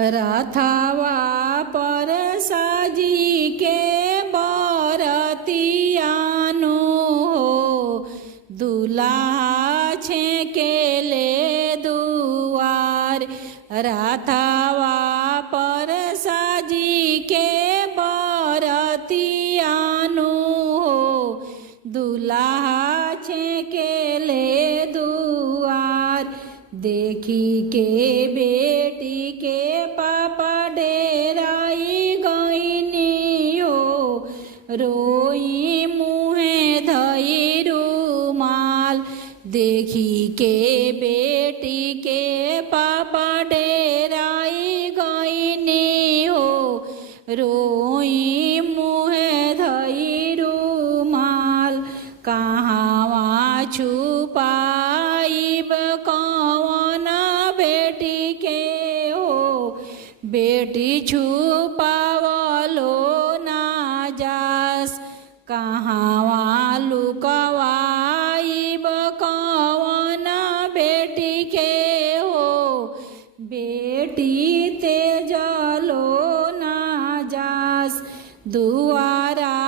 रथवा पर साजी के बरतियानो हो दुल्हा छेकेले दुआर। रथवा पर साजी के बरतियानो हो दुल्हा छेकेले दुआर। देखी के बेटी के पापा डेराई गईनी हो रोई मुहे धई रुमाल। देखी के बेटी के पापा डेराई गईनी हो रोई मुहे धई रुमाल। कहाँवा छुपाइब कौन बेटी के हो बेटी छुपावलो ना जास। कहाँवा लुकवाइब कौन बेटी के हो बेटी तेजलो ना जास। दुआरा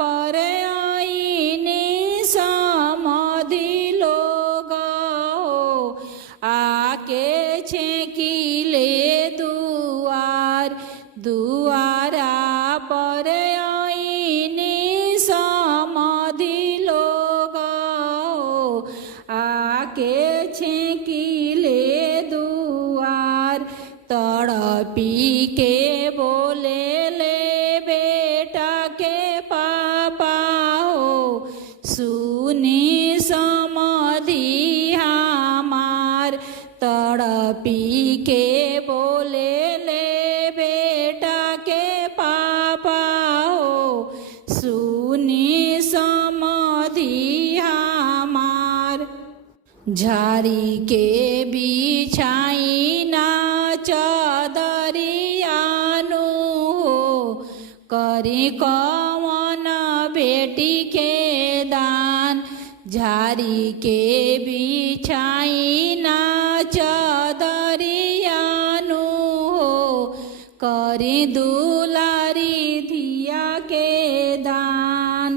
पर आईने समधि लोग हो आके छेकिले दुआर। दुआरा पर आईने समधि लोग हो आके छेकिले दुआर। तड़पी के बोले ले बेटा के पापा हो सुनी समधि हमार। तड़पी के बोले ले बेटा के पापा हो सुनी समधि हमार। झाड़ी के बिछाई ना चदरियानु हो करी कौन बेटी के दान। झाड़ी के बिछाई ना चदरियानु हो करी दुलारी धिया के दान।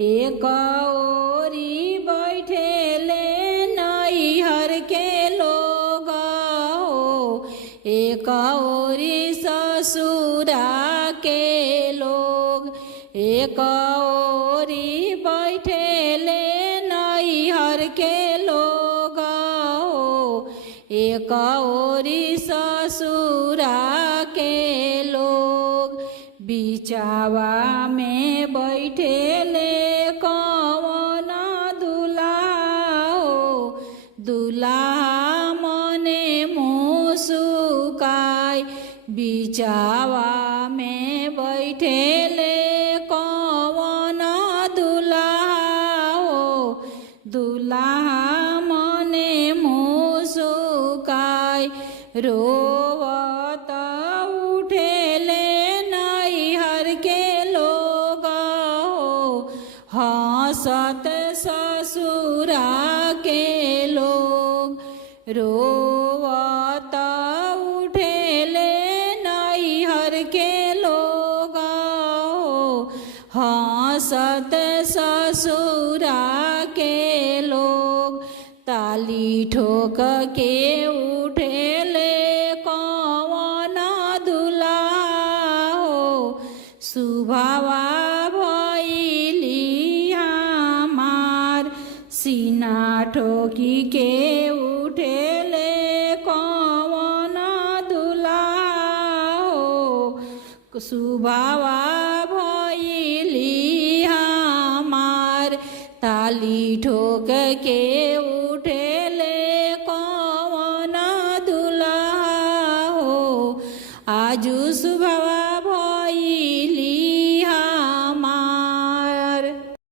एक ओरी बैठेले नैहर के लोग हो एक ओरी ससुरा के लोग। एक ओरी बैठेले नैहर के लोग हो एक ओरी ससुरा के लोग। बिचावा में बैठेले कौन दुल्हा हो दुल्हा मने मुस्काय। बिचावा में बैठेले कौन दुल्हा हो दुल्हा मने मुस्काय। रोवत उठेले नैहर के लोग हो हंसत ससुरा के लोग। रोवत उठेले नैहर के लोग हो हंसत ससुरा के लोग। ताली ठोक के उठेले कौन दुल्हा हो सुभावा भइली हमार। सीना ठोकी के उठेले कौन दुल्हा हो सुभावा भइली हमार। ताली ठोक के उठेले कौन दुल्हा हो आजू सुभावा